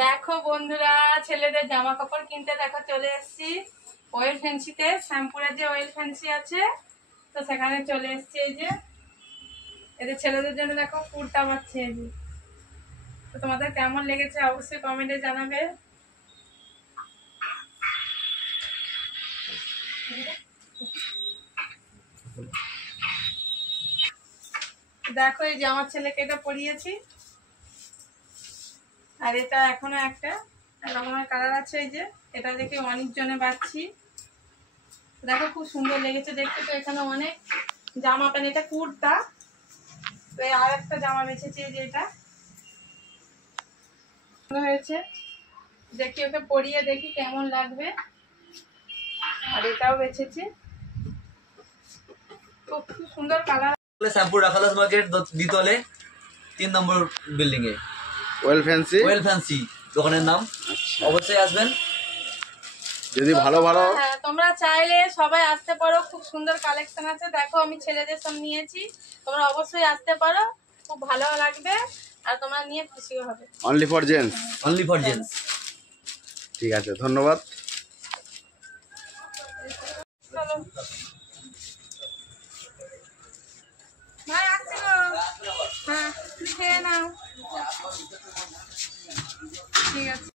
দেখো বন্ধুরা, ছেলেদের জামা কাপড় কিনতে দেখো চলে এসেছি ওয়েল ফ্যান্সিতে। শ্যামপুরের যে ওয়েল ফ্যান্সি আছে তো সেখানে চলে এসেছি। এই যে এদের ছেলেদের জন্য দেখো কুর্তা পাচ্ছে। এই যে তো তোমাদের কেমন লেগেছে অবশ্যই কমেন্টে জানাবে। দেখো এই যে আমার ছেলেকে এটা পরিয়েছি, আর এটা এখনো একটা রকমের কালার আছে। এই যে এটা দেখে অনেক জনে পাচ্ছি, দেখো খুব সুন্দর লেগেছে দেখতে। তো এখানে অনেক জামা প্যান্ট, এটা কুর্তা। তো আর একটা জামা বেছেছি, এই যে এটা হয়েছে, দেখি ওকে পরিয়ে দেখি কেমন লাগবে। আর এটাও বেছেছি, খুব সুন্দর কালার। শ্যামপুর রাখালাস মার্কেট দ্বিতলে 3 নম্বর বিল্ডিং এ ওয়েল ফ্যান্সি দোকানের নাম। অবশ্যই আসবেন যদি ভালো হ্যাঁ, তোমরা চাইলে সবাই আসতে পারো, খুব সুন্দর কালেকশন আছে। দেখো আমি ছেলেদের সব নিয়েছি, তোমরা অবশ্যই আসতে পারো, খুব ভালো লাগবে আর তোমরা নিয়ে খুশি হবে। Only for gents. ঠিক আছে, ধন্যবাদ। চলো ভাই, আসছি গো। হ্যাঁ, তুমি খেয়ে নাও। ঠিক আছে।